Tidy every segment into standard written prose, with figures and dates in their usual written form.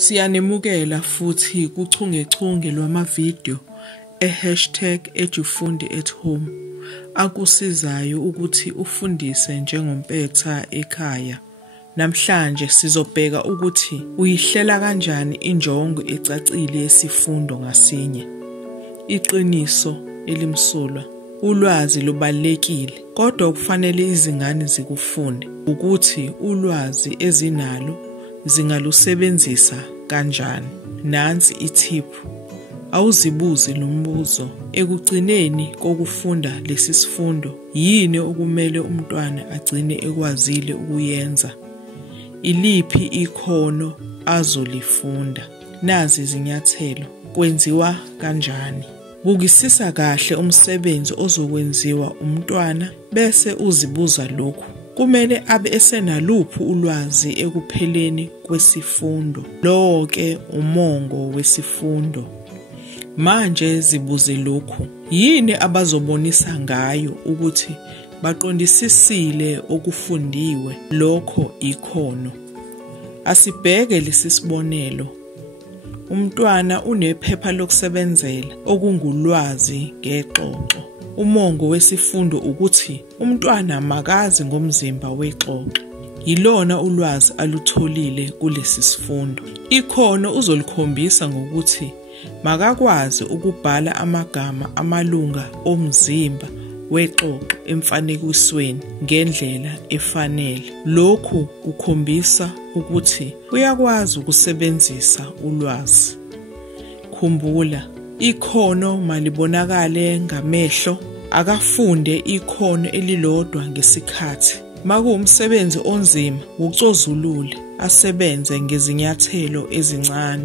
Siyanemukela futhi kuchungechunge lwamavidiyo #edufunde@home akusizayo ukuthi ufundise njengompetha ekhaya. Namhlanje sizobheka ukuthi uyihlela kanjani injongo ecacile yesifundo ngasinye. Iqiniso elimsulwa. Ulwazi lubalulekile, kodwa kufanele izingane zikufunde ukuthi ulwazi ezinalo zingalusebenzisa kanjani. Nansi ithiphu. Awuzibuzi lo mbuzo. Ekugcineni kokufunda lesi sifundo, yini okumele umntwana agcine ekwazile ukuyenza? Iliphi ikhono azolifunda? Nazi izinyathelo. Kwenziwa kanjani? Bukisisa kahle umsebenzi ozokwenziwa umntwana bese uzibuza lokhu. Kumele abe esenaluphi ulwazi ekupheleni kwesifundo. Lowo ke umongo wesifundo. Manje zibuze lokhu. Yini abazobonisa ngayo ukuthi baqondisisile okufundiwe? Lokho ikhono. Asibheke lesi sibonelo. Umntwana unephepha lokusebenzela okungulwazi ngexoxo. Umongo wesifundo ukuthi umntwana makazi ngomzimba wexoxo. Yilona ulwazi alutholile kulesi sifundo. Ikhono uzolikhombisa ngokuthi makakwazi ukubhala amagama amalunga omzimba wexoxo emfanekisweni ngendlela efanele. Lokhu kukhombisa ukuthi uyakwazi ukusebenzisa ulwazi. Khumbula, ikhono malibonakale ngamehlo, akafunde ikhono elilodwa ngesikhathi. Makuwumsebenzi onzima, ucozulule, asebenze ngezinyathelo ezincane.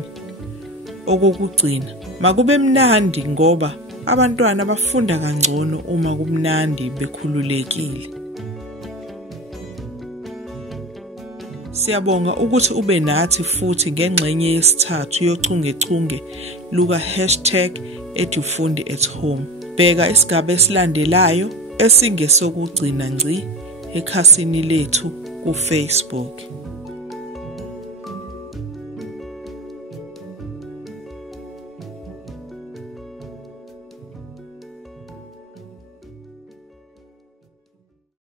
Okokugcina, makube mnandi ngoba abantwana bafunda kangcono uma kumnandi bekhululekile. Siyabonga ukuthi ube nathi futhi ngengxenye yesithathu yochungechunge luka #edufunde@home. Bheka isigaba esilandelayo esingesokugcina ngci ekhasini lethu kuFacebook.